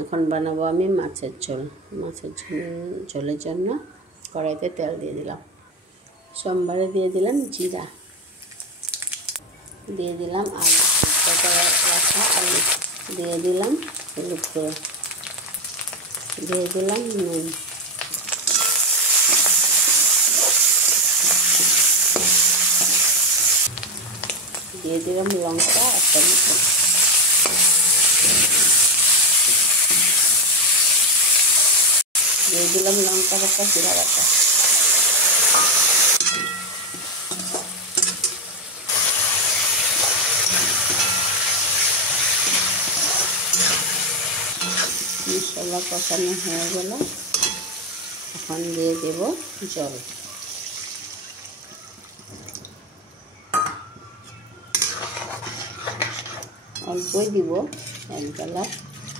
এখন বানাবো আমি মাছের ঝোল। ঝোলের জন্য কড়াইতে তেল দিয়ে দিলাম, সোমবারে দিয়ে দিলাম জিরা, দিয়ে দিলাম আলু, রাখা আলু, দিয়ে দিলাম হলুদ গুঁড়ো, দিয়ে দিলাম নুন, দিয়ে দিলাম লঙ্কা একটা মতো, দিয়ে দিলাম লঙ্কা বাটা, জিরা বাটা, মশলা কষানো হয়ে গেল। এখন দিয়ে দেব জল, অল্পই দিব, এক বেলার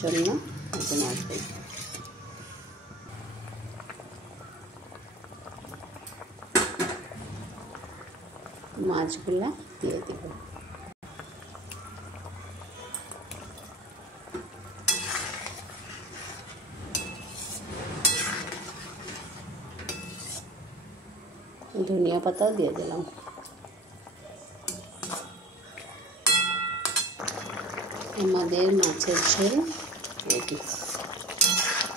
জন্য একদম অল্পই। মাছগুলা দিয়ে দেব, ধনিয়া পাতাও দিয়ে দিলাম। আমাদের মাছের ঝোল রেডি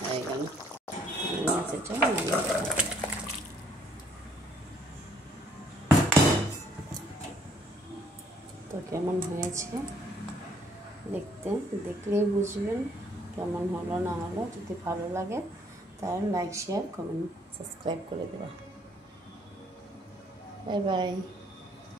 হয়ে গেল। মাছের ঝোল তো কেমন হয়েছে দেখলেই বুঝবেন কেমন হলো না হলো। যদি ভালো লাগে তাহলে লাইক, শেয়ার, কমেন্ট, সাবস্ক্রাইব করে দেবা। Bye bye.